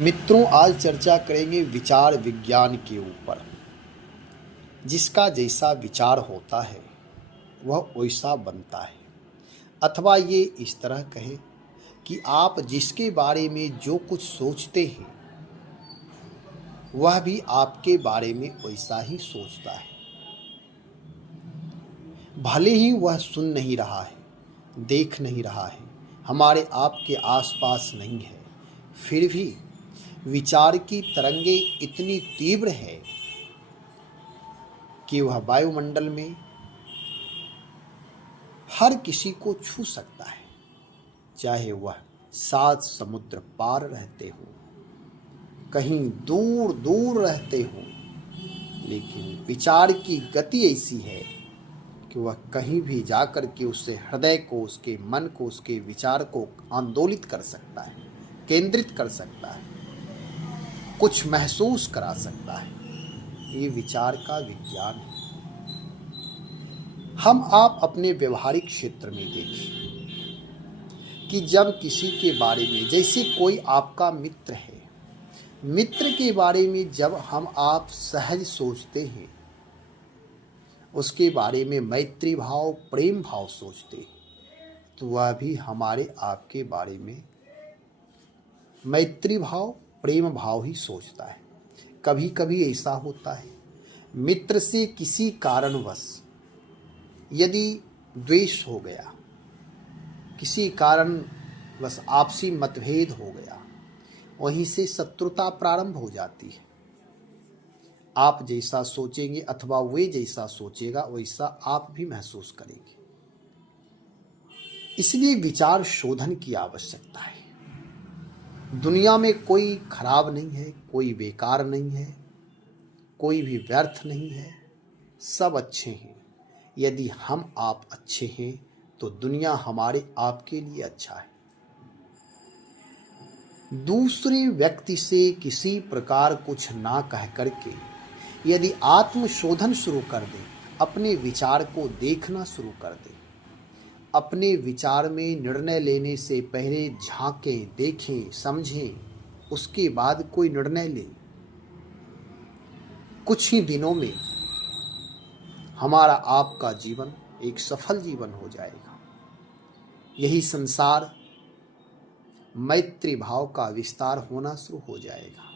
मित्रों, आज चर्चा करेंगे विचार विज्ञान के ऊपर। जिसका जैसा विचार होता है वह वैसा बनता है, अथवा ये इस तरह कहें कि आप जिसके बारे में जो कुछ सोचते हैं वह भी आपके बारे में वैसा ही सोचता है। भले ही वह सुन नहीं रहा है, देख नहीं रहा है, हमारे आपके आसपास नहीं है, फिर भी विचार की तरंगें इतनी तीव्र है कि वह वायुमंडल में हर किसी को छू सकता है, चाहे वह 7 समुद्र पार रहते हो, कहीं दूर दूर रहते हो। लेकिन विचार की गति ऐसी है कि वह कहीं भी जाकर के उससे हृदय को, उसके मन को, उसके विचार को आंदोलित कर सकता है, केंद्रित कर सकता है, कुछ महसूस करा सकता है। ये विचार का विज्ञान है। हम आप अपने व्यवहारिक क्षेत्र में देखें कि जब किसी के बारे में, जैसे कोई आपका मित्र है, मित्र के बारे में जब हम आप सहज सोचते हैं, उसके बारे में मैत्री भाव, प्रेम भाव सोचते हैं, तो वह भी हमारे आपके बारे में मैत्री भाव, प्रेम भाव ही सोचता है। कभी कभी ऐसा होता है, मित्र से किसी कारणवश यदि द्वेष हो गया, किसी कारणवश आपसी मतभेद हो गया, वहीं से शत्रुता प्रारंभ हो जाती है। आप जैसा सोचेंगे अथवा वे जैसा सोचेगा वैसा आप भी महसूस करेंगे। इसलिए विचार शोधन की आवश्यकता है। दुनिया में कोई खराब नहीं है, कोई बेकार नहीं है, कोई भी व्यर्थ नहीं है, सब अच्छे हैं। यदि हम आप अच्छे हैं तो दुनिया हमारे आपके लिए अच्छा है। दूसरे व्यक्ति से किसी प्रकार कुछ ना कह करके यदि आत्मशोधन शुरू कर दें, अपने विचार को देखना शुरू कर दें, अपने विचार में निर्णय लेने से पहले झांकें, देखें, समझें, उसके बाद कोई निर्णय लें, कुछ ही दिनों में हमारा आपका जीवन एक सफल जीवन हो जाएगा। यही संसार मैत्री भाव का विस्तार होना शुरू हो जाएगा।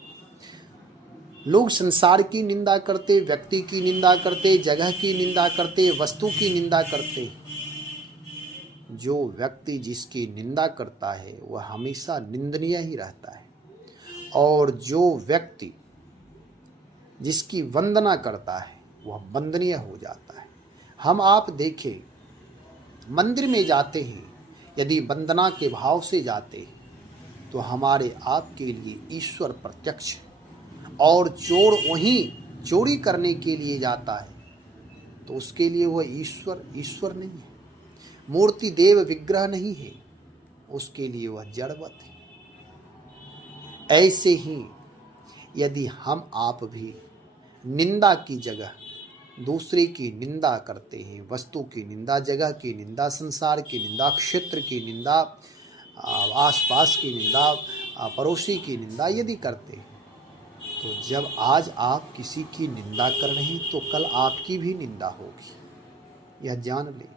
लोग संसार की निंदा करते, व्यक्ति की निंदा करते, जगह की निंदा करते, वस्तु की निंदा करते। जो व्यक्ति जिसकी निंदा करता है वह हमेशा निंदनीय ही रहता है, और जो व्यक्ति जिसकी वंदना करता है वह वंदनीय हो जाता है। हम आप देखें, मंदिर में जाते हैं, यदि वंदना के भाव से जाते हैं तो हमारे आपके लिए ईश्वर प्रत्यक्ष, और चोर वहीं चोरी करने के लिए जाता है तो उसके लिए वह ईश्वर नहीं है, मूर्ति देव विग्रह नहीं है, उसके लिए वह जड़वत है। ऐसे ही यदि हम आप भी निंदा की जगह दूसरे की निंदा करते हैं, वस्तु की निंदा, जगह की निंदा, संसार की निंदा, क्षेत्र की निंदा, आसपास की निंदा, पड़ोसी की निंदा यदि करते हैं, तो जब आज आप किसी की निंदा कर रहे हैं तो कल आपकी भी निंदा होगी। यह जान लें।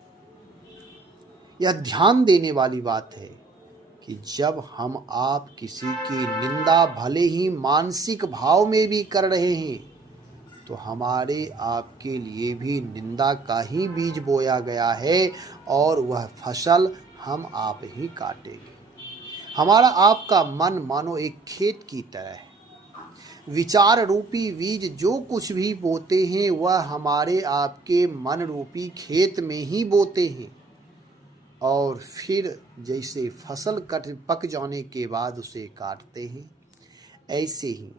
यह ध्यान देने वाली बात है कि जब हम आप किसी की निंदा भले ही मानसिक भाव में भी कर रहे हैं तो हमारे आपके लिए भी निंदा का ही बीज बोया गया है, और वह फसल हम आप ही काटेंगे। हमारा आपका मन मानो एक खेत की तरह है। विचार रूपी बीज जो कुछ भी बोते हैं वह हमारे आपके मन रूपी खेत में ही बोते हैं, और फिर जैसे फसल पक जाने के बाद उसे काटते हैं, ऐसे ही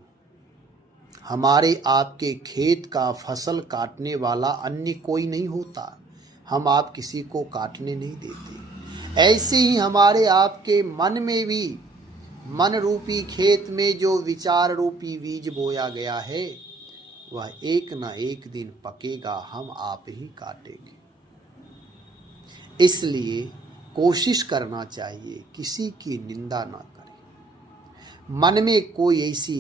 हमारे आपके खेत का फसल काटने वाला अन्य कोई नहीं होता। हम आप किसी को काटने नहीं देते। ऐसे ही हमारे आपके मन में भी, मन रूपी खेत में जो विचार रूपी बीज बोया गया है वह एक न एक दिन पकेगा, हम आप ही काटेंगे। इसलिए कोशिश करना चाहिए किसी की निंदा ना करें। मन में कोई ऐसी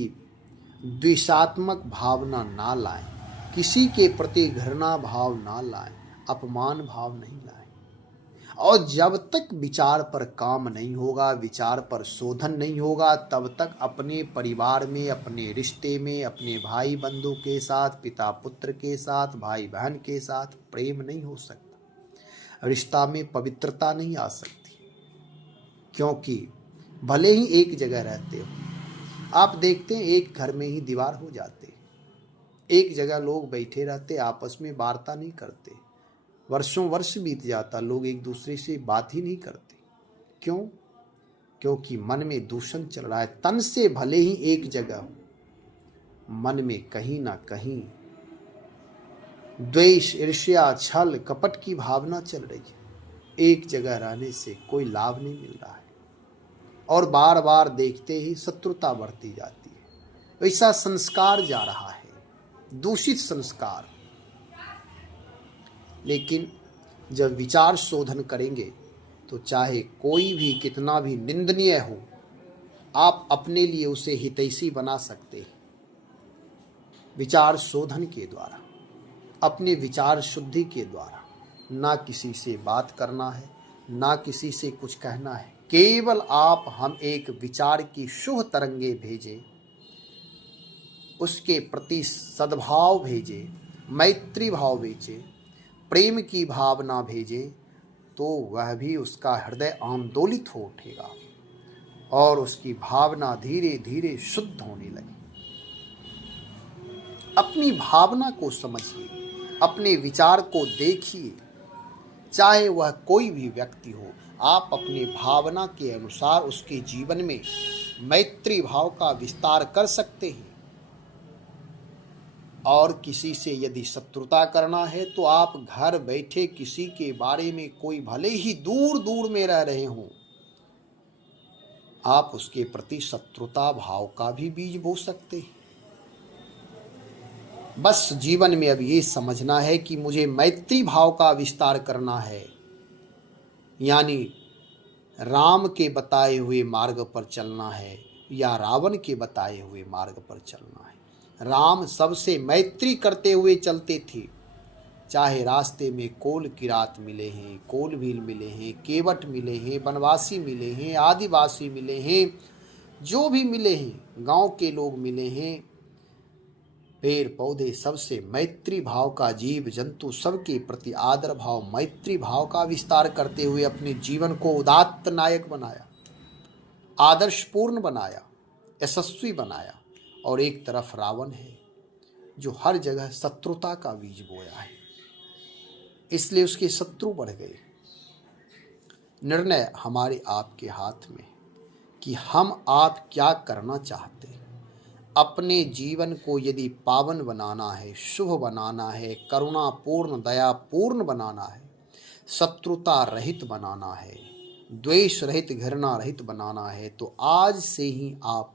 द्वेषात्मक भावना ना लाएं, किसी के प्रति घृणा भाव ना लाएं, अपमान भाव नहीं लाएं। और जब तक विचार पर काम नहीं होगा, विचार पर शोधन नहीं होगा, तब तक अपने परिवार में, अपने रिश्ते में, अपने भाई बंधु के साथ, पिता पुत्र के साथ, भाई बहन के साथ प्रेम नहीं हो सकता, रिश्ता में पवित्रता नहीं आ सकती। क्योंकि भले ही एक जगह रहते हो, आप देखते हैं एक घर में ही दीवार हो जाते, एक जगह लोग बैठे रहते, आपस में वार्ता नहीं करते, वर्षों वर्ष बीत जाता, लोग एक दूसरे से बात ही नहीं करते। क्यों? क्योंकि मन में दूषण चल रहा है। तन से भले ही एक जगह, मन में कहीं ना कहीं द्वेष, ईर्ष्या, छल, कपट की भावना चल रही है। एक जगह रहने से कोई लाभ नहीं मिल रहा है और बार बार देखते ही शत्रुता बढ़ती जाती है। वैसा संस्कार जा रहा है, दूषित संस्कार। लेकिन जब विचार शोधन करेंगे तो चाहे कोई भी कितना भी निंदनीय हो, आप अपने लिए उसे हितैषी बना सकते हैं। विचार शोधन के द्वारा, अपने विचार शुद्धि के द्वारा। ना किसी से बात करना है, ना किसी से कुछ कहना है, केवल आप हम एक विचार की शुभ तरंगे भेजें, उसके प्रति सद्भाव भेजें, मैत्री भाव भेजें, प्रेम की भावना भेजे, तो वह भी उसका हृदय आंदोलित हो उठेगा और उसकी भावना धीरे धीरे शुद्ध होने लगी। अपनी भावना को समझिए, अपने विचार को देखिए, चाहे वह कोई भी व्यक्ति हो, आप अपनी भावना के अनुसार उसके जीवन में मैत्री भाव का विस्तार कर सकते हैं। और किसी से यदि शत्रुता करना है तो आप घर बैठे किसी के बारे में, कोई भले ही दूर दूर में रह रहे हों, आप उसके प्रति शत्रुता भाव का भी बीज बो सकते हैं। बस जीवन में अब ये समझना है कि मुझे मैत्री भाव का विस्तार करना है, यानी राम के बताए हुए मार्ग पर चलना है या रावण के बताए हुए मार्ग पर चलना है। राम सबसे मैत्री करते हुए चलते थे, चाहे रास्ते में कोल किरात मिले हैं, कोल भील मिले हैं, केवट मिले हैं, वनवासी मिले हैं, आदिवासी मिले हैं, जो भी मिले हैं, गांव के लोग मिले हैं, पेड़ पौधे, सबसे मैत्री भाव का, जीव जंतु सबके प्रति आदर भाव, मैत्री भाव का विस्तार करते हुए अपने जीवन को उदात्त नायक बनाया, आदर्शपूर्ण बनाया, यशस्वी बनाया। और एक तरफ रावण है जो हर जगह शत्रुता का बीज बोया है, इसलिए उसके शत्रु बढ़ गए। निर्णय हमारे आपके हाथ में कि हम आप क्या करना चाहते हैं। अपने जीवन को यदि पावन बनाना है, शुभ बनाना है, करुणापूर्ण, दयापूर्ण बनाना है, शत्रुता रहित बनाना है, द्वेष रहित, घृणा रहित बनाना है, तो आज से ही आप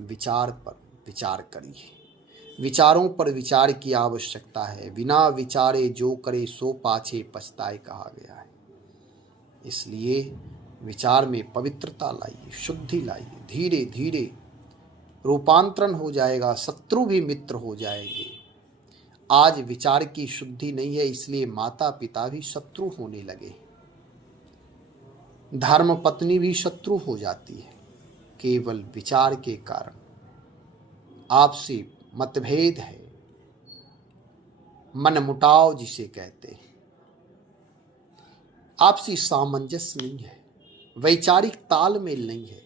विचार पर विचार करिए। विचारों पर विचार की आवश्यकता है। बिना विचारे जो करे सो पाछे पछताए कहा गया है। इसलिए विचार में पवित्रता लाइए, शुद्धि लाइए, धीरे धीरे रूपांतरण हो जाएगा, शत्रु भी मित्र हो जाएंगे। आज विचार की शुद्धि नहीं है, इसलिए माता पिता भी शत्रु होने लगे, धर्म पत्नी भी शत्रु हो जाती है, केवल विचार के कारण। आपसी मतभेद है, मनमुटाव जिसे कहते हैं, आपसी सामंजस्य नहीं है, वैचारिक तालमेल नहीं है।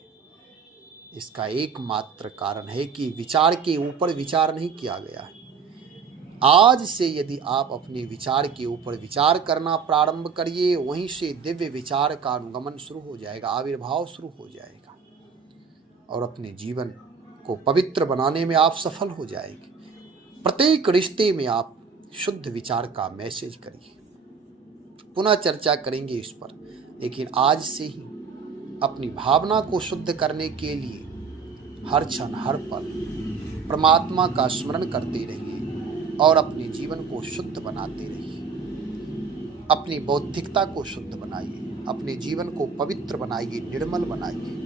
इसका एकमात्र कारण है कि विचार के ऊपर विचार नहीं किया गया है। आज से यदि आप अपने विचार के ऊपर विचार करना प्रारंभ करिए, वहीं से दिव्य विचार का अनुगमन शुरू हो जाएगा, आविर्भाव शुरू हो जाएगा और अपने जीवन को पवित्र बनाने में आप सफल हो जाएंगे। प्रत्येक रिश्ते में आप शुद्ध विचार का मैसेज करिए। पुनः चर्चा करेंगे इस पर, लेकिन आज से ही अपनी भावना को शुद्ध करने के लिए हर क्षण हर पल परमात्मा का स्मरण करते रहिए और अपने जीवन को शुद्ध बनाते रहिए। अपनी बौद्धिकता को शुद्ध बनाइए, अपने जीवन को पवित्र बनाइए, निर्मल बनाइए।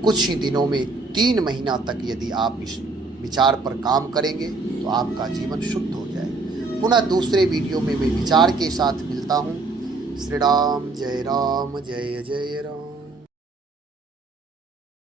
कुछ ही दिनों में 3 महीना तक यदि आप इस विचार पर काम करेंगे तो आपका जीवन शुद्ध हो जाए। पुनः दूसरे वीडियो में मैं विचार के साथ मिलता हूँ। श्री राम जय जय राम।